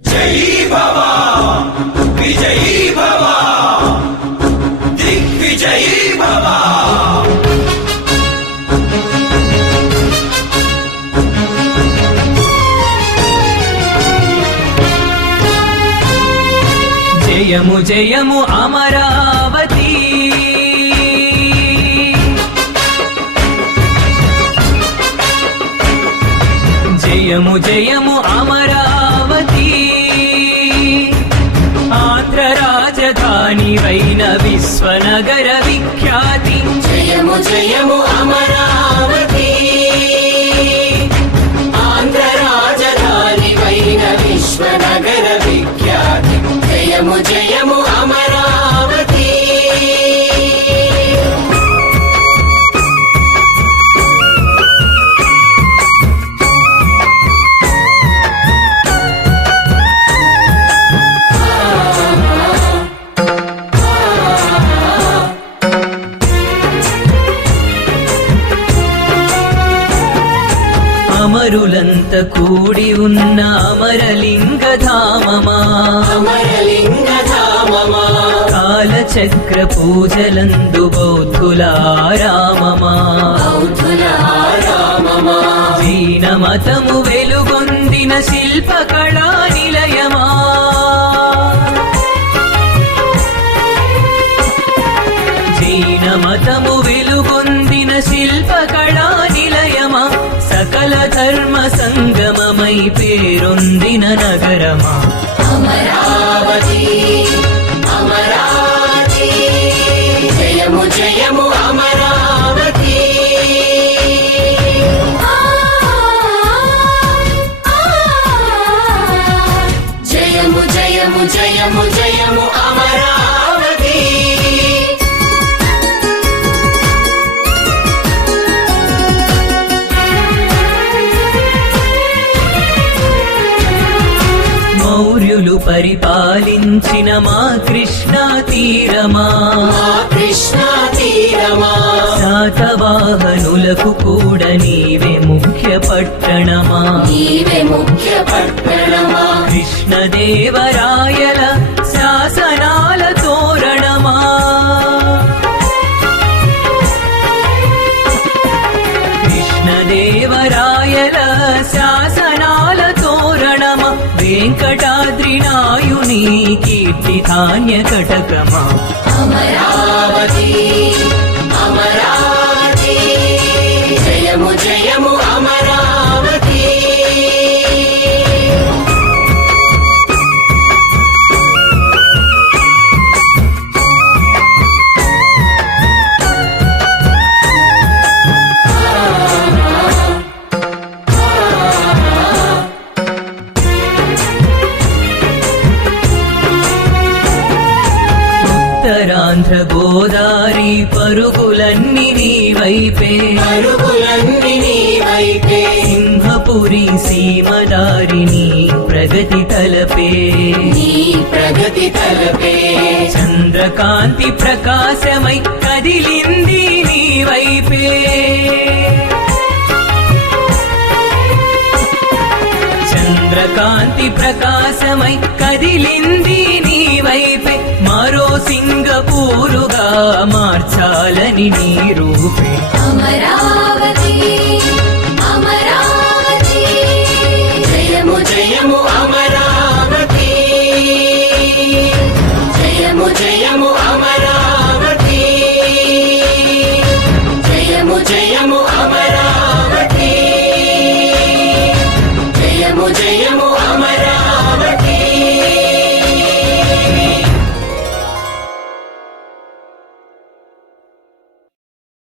జయీ భవ విజయీ భవ దిగ్విజయీ భవ జయము జయము అమరావతి. జయము జయము అమరా ఆంధ్ర రాజధాని వైన విశ్వనగర విఖ్యాతి. జయము జయము అమరావతి. అమరులంత కూడి ఉన్న అమరలింగ ధామమా కాలచక్ర పూజలందు బౌద్ధులారామమా? బౌద్ధుల రామమా జైన మతము వెలుగొందిన శిల్పకళా నిలయమా మతము వెలుగొందిన శిల్పకళా పేరొందిన నగరమా? పరిపాలించిన మా కృష్ణా తీరమా? కృష్ణ తీరమా శాతవాహనులకు కూడా నీవే ముఖ్య పట్టణమా? నీవే ముఖ్య పట్టణమా? కృష్ణదేవరాయల శాసనాల తోరణమా? కృష్ణదేవరాయల శాసనాల తోరణమా? వెంకటాద్రి నాయుని కీర్తి ధాన్య కటకమా అమరావతి ఉత్తరాంధ్ర గోదారి పరుగులన్నీ నీ వైపే. అరుగులన్నీ నీ వైపే. సింహపురి సీమదారిని ప్రగతి తలపే. నీ ప్రగతి తలపే. చంద్రకాంతి ప్రకాశమై కదిలింది నీ వైపే. చంద్రకాంతి ప్రకాశమై కదిలింది నీ వైపే. మారో సింగపూరుగా మార్చాలని నీ రూపే అమరావతి అమరావతి. జయము జయము అమర